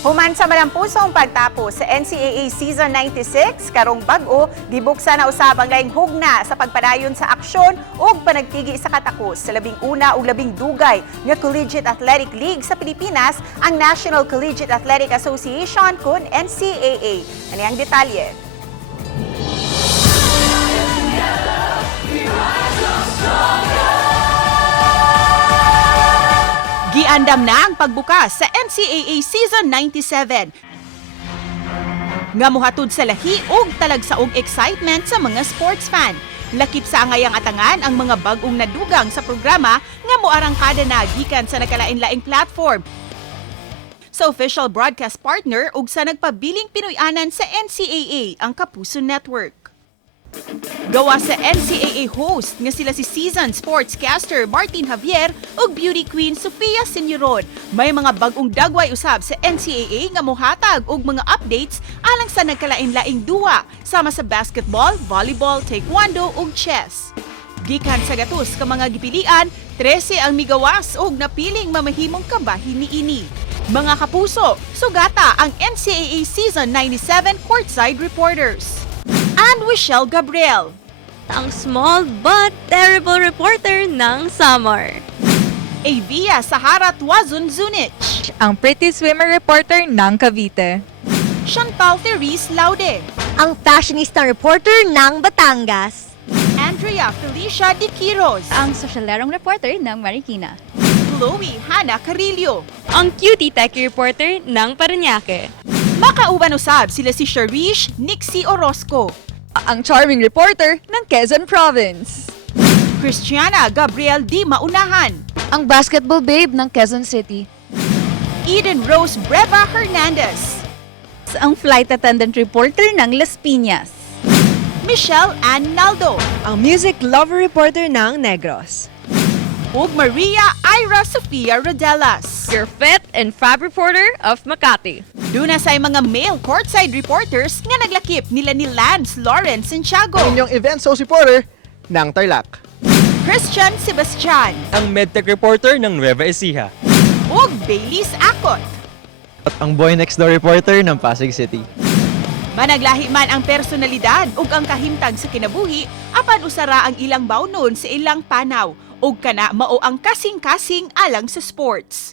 Human sa malampusong pagtapos sa NCAA Season 96, karong bag-o, gibuksan na usab ang laing hugna sa pagpadayon sa aksyon ug panagtigi sa katakos sa labing una ug labing dugay nga Collegiate Athletic League sa Pilipinas, ang National Collegiate Athletic Association kun NCAA. Ano ang detalye? Giandam na ang pagbukas sa NCAA Season 97 nga mohatod sa lahi ug talagsaog excitement sa mga sports fan. Lakip sa angayang atangan ang mga bag-ong nadugang sa programa nga moarangkada na gikan sa nakalain-laing platform sa official broadcast partner ug sa nagpabiling Pinoyanan sa NCAA, ang Kapuso Network. Gawa sa NCAA host nga sila si seasoned sportscaster Martin Javier ug beauty queen Sofia Signoron. May mga bag-ong dagway usab sa NCAA nga mohatag og mga updates alang sa nagkalain-laing duwa sama sa basketball, volleyball, taekwondo ug chess. Gikan sa gatos ka mga gipilian, 13 ang migawas og napiling mamahimong kabahin niini. Mga kapuso, sugata ang NCAA Season 97 courtside reporters. And Michelle Gabriel, ang small but terrible reporter ng Samar. Avia Sahara Tuazun Zunich, ang pretty swimmer reporter ng Cavite. Chantal Therese Laude, ang fashionista reporter ng Batangas. Andrea Felicia De Quiros, ang sosyalerong reporter ng Marikina. Chloe Hannah Carillo, ang cutie techie reporter ng Parañaque. Makauban usab sila si Sharish Nixie Orozco, ang charming reporter ng Quezon Province. Christiana Gabriel Di Maunahan, Ang basketball babe ng Quezon City. Eden Rose Breva Hernandez, Ang flight attendant reporter ng Las Piñas. Michelle Ann Naldo, ang music lover reporter ng Negros. ug Maria Ira Sofia Rodelas. Your fit and fab reporter of Makati. Duna say mga male courtside reporters nga naglakip nila ni Lance Lawrence Santiago, Inyong event host reporter ng Tarlac. Christian Sebastian, ang medtech reporter ng Nueva Ecija. ug Baileys Acot. At ang boy next door reporter ng Pasig City. Managlahi man ang personalidad ug ang kahimtang sa kinabuhi, apan usara ang ilang bawnon sa ilang panaw ug kana mao ang kasing-kasing alang sa sports.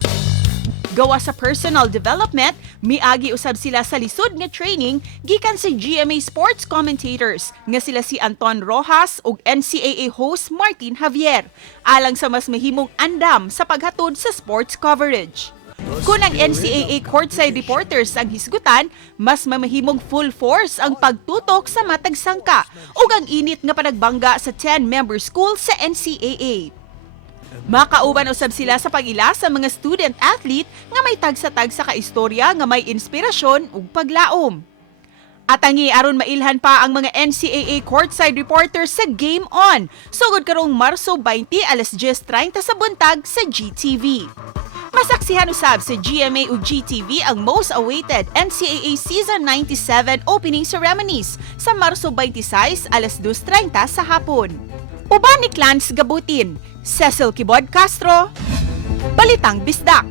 Gawa sa personal development, miagi usab sila sa lisod nga training gikan sa GMA sports commentators nga sila si Anton Rojas ug NCAA host Martin Javier, alang sa mas mahimong andam sa paghatod sa sports coverage. Kung ang NCAA courtside reporters ang hisgutan, mas mamahimong full force ang pagtutok sa matag sangka ug ang init nga panagbangga sa 10-member school sa NCAA. Makauban usab sila sa pag-ila sa mga student-athlete nga may tagsa-tagsa ka istorya nga may inspirasyon ug paglaom. At tangi aron mailhan pa ang mga NCAA courtside reporters sa Game On, sugod karong Marso 20 alas 10:30 sa buntag sa GTV. Masaksihan usab sa GMA ug GTV ang most awaited NCAA Season 97 opening ceremonies sa Marso 26 alas 2:30 sa hapon. Uban ni Clans Gabutin, Cecil Quibod-Castro, Balitang Bisdak.